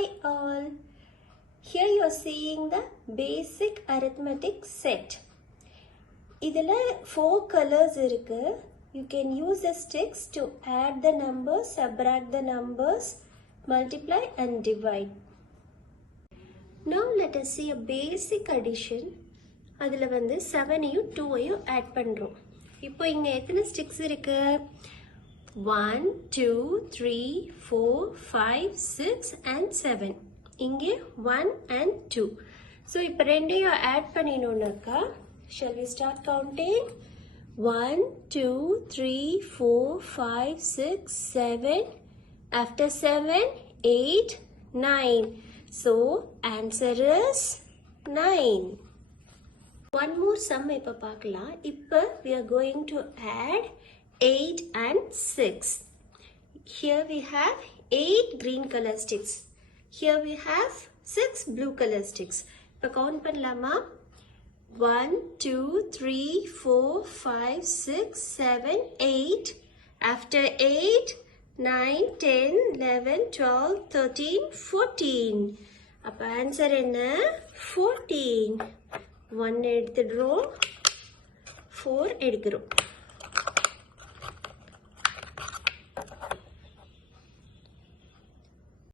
Hi all. Here you are seeing the basic arithmetic set. இதில 4 colors இருக்கு. You can use the sticks to add the numbers, subtract the numbers, multiply and divide. Now let us see a basic addition. அதில வந்து 7ஐயும் 2ஐயும் add பண்றோம். இப்போ இங்க எத்தனை sticks இருக்கு? 1, 2, 3, 4, 5, 6 and 7. இங்கே 1 and 2. So இப்போ ரெண்டையும் add பண்ணினோம்னாக்கா, shall we start counting? 1, 2, 3, 4, 5, 6, 7. After 7, 8, 9. So answer is 9. One more sum இப்ப பார்க்கலாம். இப்ப we are going to add 8 and 6. Here we have 8 green color sticks. Here we have 6 blue color sticks. இப்ப count பண்ணலாமா? 1, 2, 3, 4, 5, 6, 7, 8. After 8, 9, 10, 11, 12, 13, 14. அப்ப answer என்ன? 14. 1 எடுத்துடுறோம், 4 எடுக்கிறோம்.